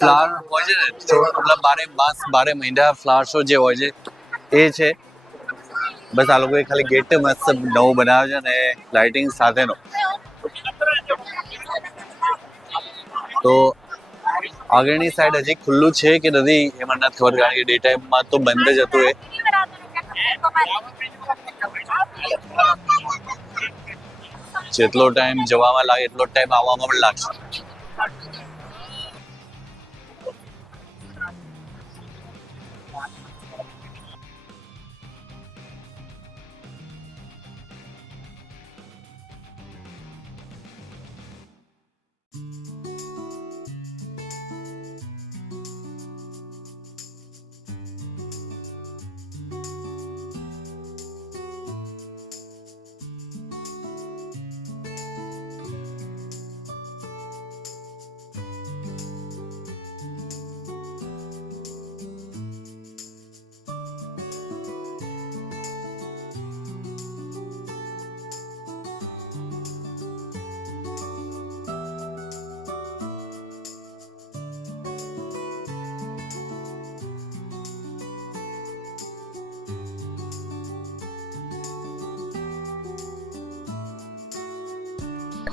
Flower હોય છે ને, મતલબ બારે મહિના ફ્લાવર શો જે હોય છે એ છે. બસ આ લોકોએ ખાલી ગેટ મસ્ત નવું બનાવ્યું છે ને લાઇટિંગ સાથેનો. તો આગળની સાઈડ હજી ખુલ્લું છે કે નથી એ મને નથી ખબર, કારણ કે ડે ટાઈમમાં તો બંધ જ હતું એ. જેટલો ટાઈમ જવામાં લાગે એટલો ટાઈમ આવવામાં પણ લાગશે.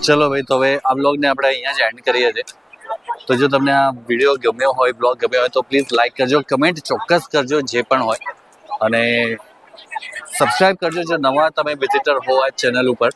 ચલો ભાઈ, તો હવે આ બ્લોગને આપણે અહીંયા જ એન્ડ કરીએ છીએ. તો જો તમને આ વિડીયો ગમ્યો હોય, બ્લોગ ગમ્યો હોય, તો પ્લીઝ લાઈક કરજો, કમેન્ટ ચોક્કસ કરજો જે પણ હોય, અને સબસ્ક્રાઇબ કરજો જો નવા તમે વિઝિટર હો આ ચેનલ ઉપર.